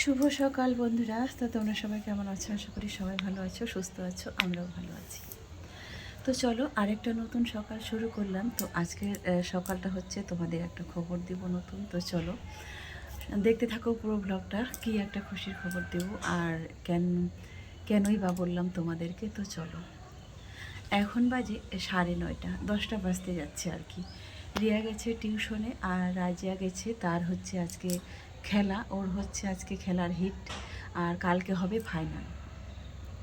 শুভ সকাল বন্ধুরা। তো তোমরা সবাই কেমন আছো? আশা করি সবাই ভালো আছো, সুস্থ আছো, আমরাও ভালো আছি। তো চলো আরেকটা নতুন সকাল শুরু করলাম। তো আজকের সকালটা হচ্ছে তোমাদের একটা খবর দিব নতুন। তো চলো দেখতে থাকো পুরো ব্লগটা, কি একটা খুশির খবর দেব আর কেনই বা বললাম তোমাদেরকে। তো চলো, এখন বাজে 9:30, 10টা বাজতে যাচ্ছে আর কি। রিয়া গেছে টিউশনে আর রাজিয়া গেছে, তার হচ্ছে আজকে খেলা, ওর হচ্ছে আজকে খেলার হিট আর কালকে হবে ফাইনাল।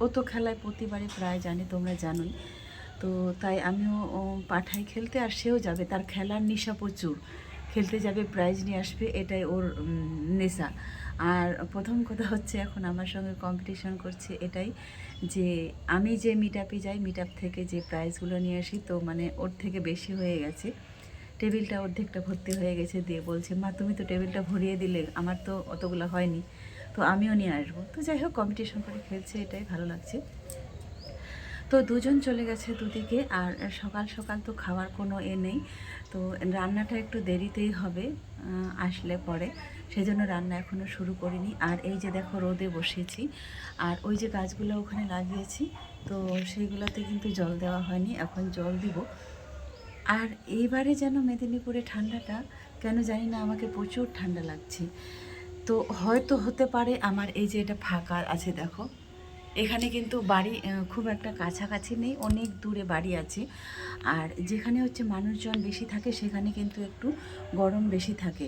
ও তো খেলায় প্রতিবারই প্রায় জানে, তোমরা জানোই। তো তাই আমিও পাঠাই খেলতে, আর সেও যাবে, তার খেলার নেশা প্রচুর, খেলতে যাবে, প্রাইজ নিয়ে আসবে, এটাই ওর নেশা। আর প্রথম কথা হচ্ছে এখন আমার সঙ্গে কম্পিটিশন করছে এটাই, যে আমি যে মিট আপে যাই, মিট আপ থেকে যে প্রাইজগুলো নিয়ে আসি, তো মানে ওর থেকে বেশি হয়ে গেছে, টেবিলটা অর্ধেকটা ভর্তি হয়ে গেছে। দিয়ে বলছে, মা তুমি তো টেবিলটা ভরিয়ে দিলে, আমার তো অতগুলো হয়নি, তো আমিও নিয়ে আসবো। তো যাই হোক, কম্পিটিশন করে খেলছে, এটাই ভালো লাগছে। তো দুজন চলে গেছে দুদিকে, আর সকাল সকাল তো খাওয়ার কোনো নেই, তো রান্নাটা একটু দেরিতেই হবে আসলে পরে, সেজন্য রান্না এখনও শুরু করিনি। আর এই যে দেখো রোদে বসিয়েছি, আর ওই যে গাছগুলো ওখানে লাগিয়েছি, তো সেইগুলোতে কিন্তু জল দেওয়া হয়নি, এখন জল দিব। আর এইবারে যেন মেদিনীপুরে ঠান্ডাটা কেন জানি না, আমাকে প্রচুর ঠান্ডা লাগছে। তো হয়তো হতে পারে আমার এই যে এটা ফাঁকা আছে দেখো, এখানে কিন্তু বাড়ি খুব একটা কাছাকাছি নেই, অনেক দূরে বাড়ি আছে। আর যেখানে হচ্ছে মানুষজন বেশি থাকে সেখানে কিন্তু একটু গরম বেশি থাকে।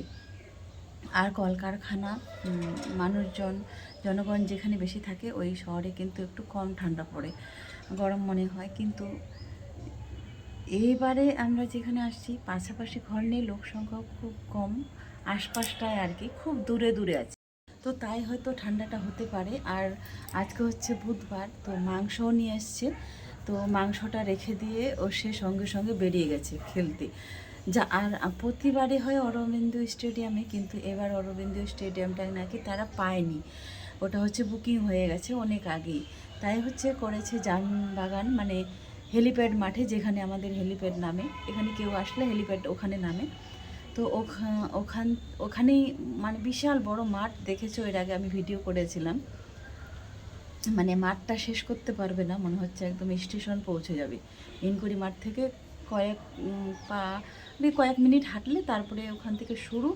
আর কলকারখানা, জনগণ যেখানে বেশি থাকে ওই শহরে কিন্তু একটু কম ঠান্ডা পড়ে, গরম মনে হয়। কিন্তু এইবারে আমরা যেখানে আসছি পাশাপাশি ঘর নেই, লোক সংখ্যাও খুব কম, আশপাশটায় আর কি, খুব দূরে দূরে আছে, তো তাই হয়তো ঠান্ডাটা হতে পারে। আর আজকে হচ্ছে বুধবার, তো মাংসও নিয়ে এসছে, তো মাংসটা রেখে দিয়ে ও সে সঙ্গে সঙ্গে বেরিয়ে গেছে খেলতে। যা আর প্রতিবারই হয় অরবিন্দু স্টেডিয়ামে, কিন্তু এবার অরবিন্দু স্টেডিয়ামটায় নাকি তারা পায়নি, ওটা হচ্ছে বুকিং হয়ে গেছে অনেক আগেই। তাই হচ্ছে করেছে জামবাগান, মানে হেলিপ্যাড মাঠে, যেখানে আমাদের হেলিপ্যাড নামে, এখানে কেউ আসলে হেলিপ্যাড ওখানে নামে। তো ওখানেই, মানে বিশাল বড় মাঠ, দেখেছো এর আগে আমি ভিডিও করেছিলাম, মানে মাঠটা শেষ করতে পারবে না মনে হচ্ছে, একদম স্টেশন পৌঁছে যাবে। ইনকুরি মাঠ থেকে কয়েক কয়েক মিনিট হাঁটলে তারপরে ওখান থেকে শুরু,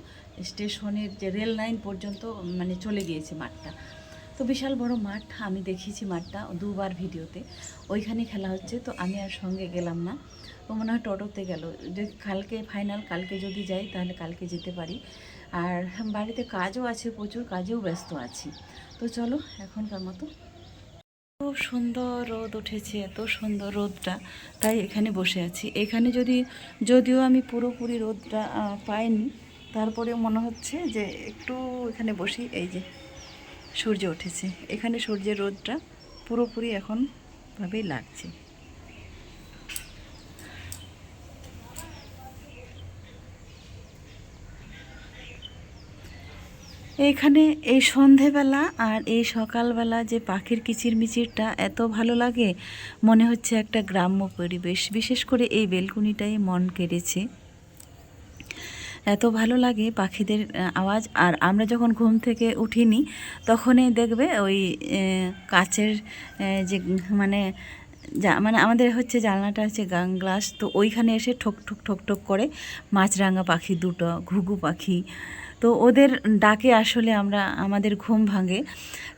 স্টেশনের যে রেল লাইন পর্যন্ত মানে চলে গিয়েছে মাঠটা। তো বিশাল বড় মাঠ, আমি দেখিয়েছি মাঠটা দুবার ভিডিওতে, ওইখানে খেলা হচ্ছে। তো আমি আর সঙ্গে গেলাম না, ও মনে হয় টোটোতে গেল, যে কালকে ফাইনাল, কালকে যদি যাই তাহলে কালকে যেতে পারি। আর বাড়িতে কাজও আছে প্রচুর, কাজেও ব্যস্ত আছি। তো চলো এখনকার মতো। খুব সুন্দর রোদ উঠেছে, এত সুন্দর রোদটা, তাই এখানে বসে আছি। এখানে যদিও আমি পুরোপুরি রোদটা পাইনি, তারপরেও মনে হচ্ছে যে একটু এখানে বসি। এই যে সূর্য উঠেছে, এখানে সূর্যের রোদটা পুরোপুরি এখন ভাবেই লাগছে। এইখানে এই সন্ধেবেলা আর এই সকালবেলা যে পাখির কিচিরমিচিরটা এত ভালো লাগে, মনে হচ্ছে একটা গ্রাম্য পরিবেশ। বিশেষ করে এই বেলকুনিটাই মন কেড়েছে, এত ভালো লাগে পাখিদের আওয়াজ। আর আমরা যখন ঘুম থেকে উঠিনি তখনই দেখবে ওই কাচের যে মানে মানে আমাদের হচ্ছে জানলাটা হচ্ছে গ্লাস, তো ওইখানে এসে ঠক ঠক ঠক ঠক করে মাছরাঙা পাখি দুটো, ঘুঘু পাখি, তো ওদের ডাকে আসলে আমাদের ঘুম ভাঙে।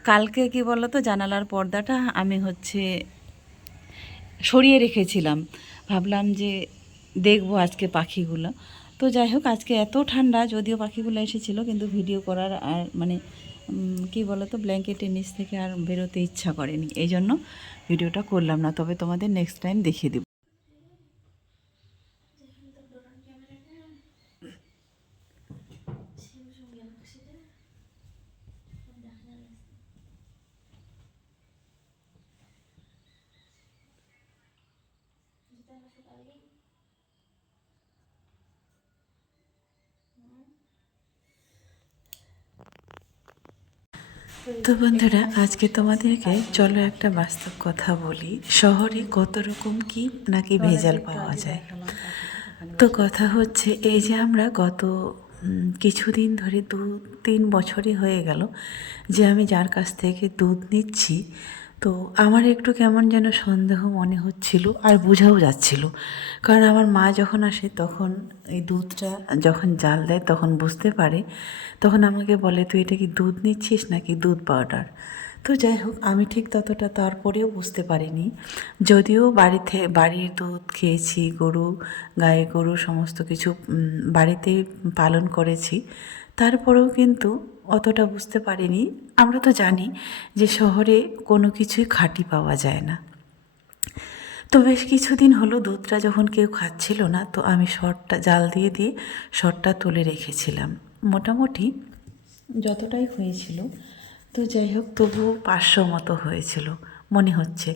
কালকে কি বলো তো, জানালার পর্দাটা আমি হচ্ছে সরিয়ে রেখেছিলাম, ভাবলাম যে দেখবো আজকে পাখিগুলো। তো যাই হোক, আজকে এত ঠান্ডা, যদিও পাখিগুলো এসেছিলো, কিন্তু ভিডিও করার আর মানে কি বলো তো, ব্ল্যাঙ্কেটের নিচ থেকে আর বেরোতে ইচ্ছা করেনি, এই জন্য ভিডিওটা করলাম না। তবে তোমাদের নেক্সট টাইম দেখিয়ে দেব। তো বন্ধুরা, আজকে তোমাদেরকে চলো একটা বাস্তব কথা বলি। শহরে কত রকম কি নাকি ভেজাল পাওয়া যায়। তো কথা হচ্ছে এই যে আমরা গত কিছুদিন ধরে 2-3 বছরই হয়ে গেল যে আমি যার কাছ থেকে দুধ নিচ্ছি, তো আমার একটু কেমন যেন সন্দেহ মনে হচ্ছিল আর বোঝাও যাচ্ছিল। কারণ আমার মা যখন আসে তখন এই দুধটা যখন জাল দেয় তখন বুঝতে পারে, তখন আমাকে বলে, তুই এটা কি দুধ নিচ্ছিস নাকি দুধ পাউডার? তো যাই হোক, আমি ঠিক ততটা তারপরেও বুঝতে পারিনি। যদিও বাড়ির দুধ খেয়েছি, গায়ে গরু সমস্ত কিছু বাড়িতেই পালন করেছি, তারপরেও কিন্তু অতটা বুঝতে পারিনি। আমরা তো জানি যে শহরে কোনো কিছুই খাঁটি পাওয়া যায় না। তো বেশ কিছুদিন হলো দুধটা যখন কেউ খাচ্ছিল না, তো আমি সরটা জাল দিয়ে দিয়ে সরটা তুলে রেখেছিলাম। মোটামুটি যতটাই হয়েছিল, তো যাই হোক তবুও 500 মতো হয়েছিল মনে হচ্ছে।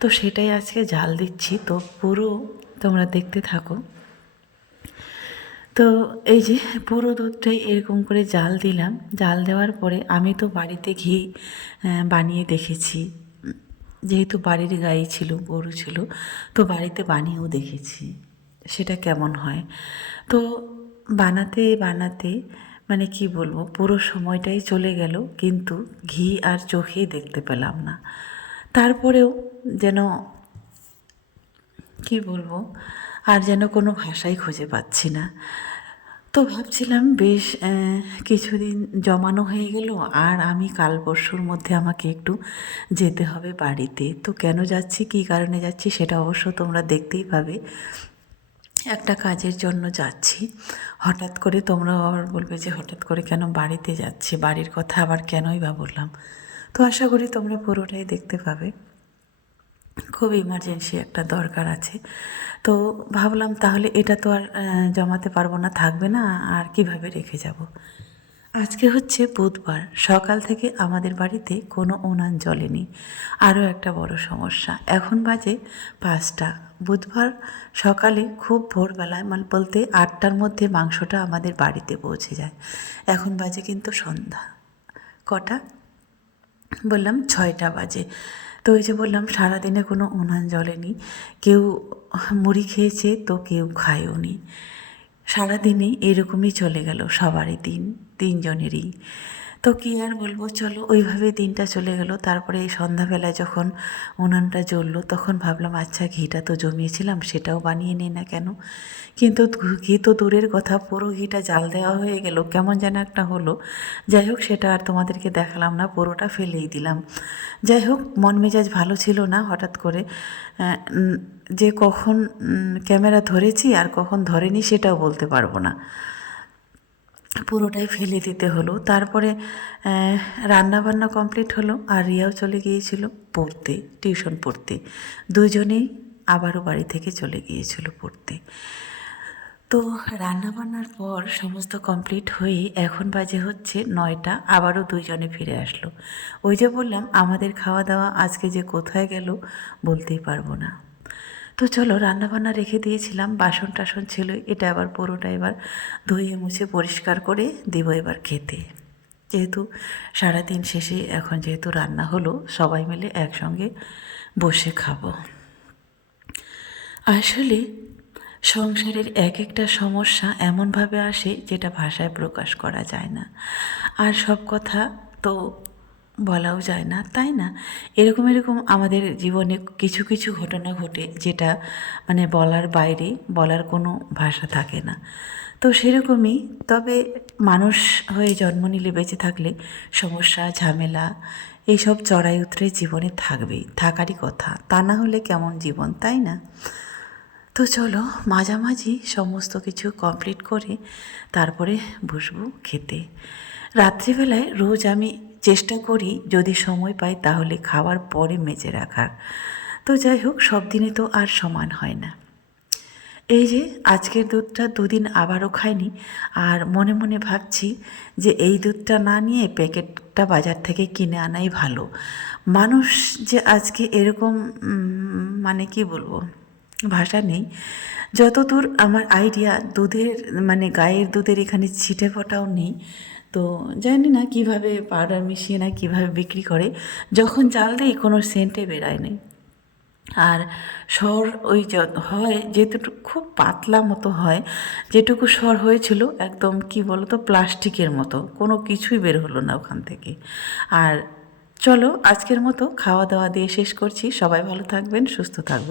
তো সেটাই আজকে জাল দিচ্ছি, তো পুরো তোমরা দেখতে থাকো। তো এই যে পুরো দুধটাই এরকম করে জাল দিলাম। জাল দেওয়ার পরে আমি তো বাড়িতে ঘি বানিয়ে দেখেছি, যেহেতু বাড়ির গাই ছিল, গরু ছিল, তো বাড়িতে বানিয়েও দেখেছি সেটা কেমন হয়। তো বানাতে বানাতে মানে কি বলবো, পুরো সময়টাই চলে গেল, কিন্তু ঘি আর চোখেই দেখতে পেলাম না। তারপরেও যেন কি বলবো, আর যেন কোনো ভাষাই খুঁজে পাচ্ছি না। তো ভাবছিলাম বেশ কিছুদিন জমানো হয়ে গেল, আর আমি কাল পরশুর মধ্যে আমাকে একটু যেতে হবে বাড়িতে। তো কেন যাচ্ছি, কী কারণে যাচ্ছি সেটা অবশ্য তোমরা দেখতেই পাবে। একটা কাজের জন্য যাচ্ছি। হঠাৎ করে তোমরাও আবার বলবে যে হঠাৎ করে কেন বাড়িতে যাচ্ছি, বাড়ির কথা আবার কেনই বা বললাম। তো আশা করি তোমরা পুরোটাই দেখতে পাবে। খুব ইমার্জেন্সি একটা দরকার আছে। তো ভাবলাম তাহলে এটা তো আর জমাতে পারবো না, থাকবে না, আর কিভাবে রেখে যাব। আজকে হচ্ছে বুধবার, সকাল থেকে আমাদের বাড়িতে কোনো উনান জ্বলেনি। আরও একটা বড় সমস্যা, এখন বাজে 5টা। বুধবার সকালে খুব ভোরবেলায়, মানে বলতে 8টার মধ্যে মাংসটা আমাদের বাড়িতে পৌঁছে যায়। এখন বাজে কিন্তু সন্ধ্যা কটা, বললাম 6টা বাজে। তো ওই যে বললাম সারাদিনে কোনো উনান জ্বলেনি, কেউ মুড়ি খেয়েছে তো কেউ খায়ও নি। সারাদিনই এরকমই চলে গেল সবারই দিন, 3জনেরই। তো কী আর বলবো, চলো ওইভাবে দিনটা চলে গেল। তারপরে এই সন্ধ্যাবেলায় যখন উনানটা জ্বললো তখন ভাবলাম আচ্ছা ঘিটা তো জমিয়েছিলাম সেটাও বানিয়ে নিই না কেন। কিন্তু ঘি তো দূরের কথা, পুরো ঘিটা জাল দেওয়া হয়ে গেল, কেমন যেন একটা হলো। যাই হোক সেটা আর তোমাদেরকে দেখালাম না, পুরোটা ফেলেই দিলাম। যাই হোক মন মেজাজ ভালো ছিল না, হঠাৎ করে যে কখন ক্যামেরা ধরেছি আর কখন ধরেনি সেটাও বলতে পারবো না, পুরোটাই ফেলে দিতে হলো। তারপরে রান্না বান্না কমপ্লিট হলো, আর রিয়াও চলে গিয়েছিল পড়তে, টিউশন পড়তে। দুজনেই আবারও বাড়ি থেকে চলে গিয়েছিল পড়তে। তো রান্নাবান্নার পর সমস্ত কমপ্লিট হয়ে এখন বাজে হচ্ছে 9টা, আবারও দুইজনে ফিরে আসলো। ওই যে বললাম আমাদের খাওয়া দাওয়া আজকে যে কোথায় গেল বলতেই পারবো না। তো চলো, রান্নাবান্না রেখে দিয়েছিলাম, বাসন টাসন ছিল, এটা আবার পুরোটা এবার ধুয়ে মুছে পরিষ্কার করে দেব এবার খেতে। যেহেতু সারাদিন শেষে এখন যেহেতু রান্না হলো, সবাই মিলে একসঙ্গে বসে খাবো। আসলে সংসারের এক একটা সমস্যা এমনভাবে আসে যেটা ভাষায় প্রকাশ করা যায় না, আর সব কথা তো বলাও যায় না, তাই না? এরকম এরকম আমাদের জীবনে কিছু কিছু ঘটনা ঘটে যেটা মানে বলার বাইরে, বলার কোনো ভাষা থাকে না। তো সেরকমই, তবে মানুষ হয়ে জন্ম নিলে, বেঁচে থাকলে সমস্যা ঝামেলা এইসব চড়াই উতরে জীবনে থাকবেই, থাকারই কথা, তা না হলে কেমন জীবন, তাই না? তো চলো মাঝামাঝি সমস্ত কিছু কমপ্লিট করে তারপরে বসবো খেতে। রাত্রিবেলায় রোজ আমি চেষ্টা করি যদি সময় পাই তাহলে খাওয়ার পরে মেজে রাখার। তো যাই হোক, সব দিনে তো আর সমান হয় না। এই যে আজকের দুধটা 2 দিন আবারও খাইনি, আর মনে মনে ভাবছি যে এই দুধটা না নিয়ে প্যাকেটটা বাজার থেকে কিনে আনাই ভালো। মানুষ যে আজকে এরকম মানে কি বলবো, ভাষা নেই। যতদূর আমার আইডিয়া, দুধের মানে গায়ের দুধের এখানে ছিটে ফোটাও নেই। তো জানি না কিভাবে পাউডার মিশিয়ে না কিভাবে বিক্রি করে, যখন জাল দিই কোনো সেন্টে বেরায় নেই। আর সর ওই হয় যেটুকু খুব পাতলা মতো হয়, যেটুকু সর হয়েছিল একদম কি বলতো প্লাস্টিকের মতো, কোনো কিছুই বের হলো না ওখান থেকে। আর চলো আজকের মতো খাওয়া দাওয়া দিয়ে শেষ করছি। সবাই ভালো থাকবেন, সুস্থ থাকবেন।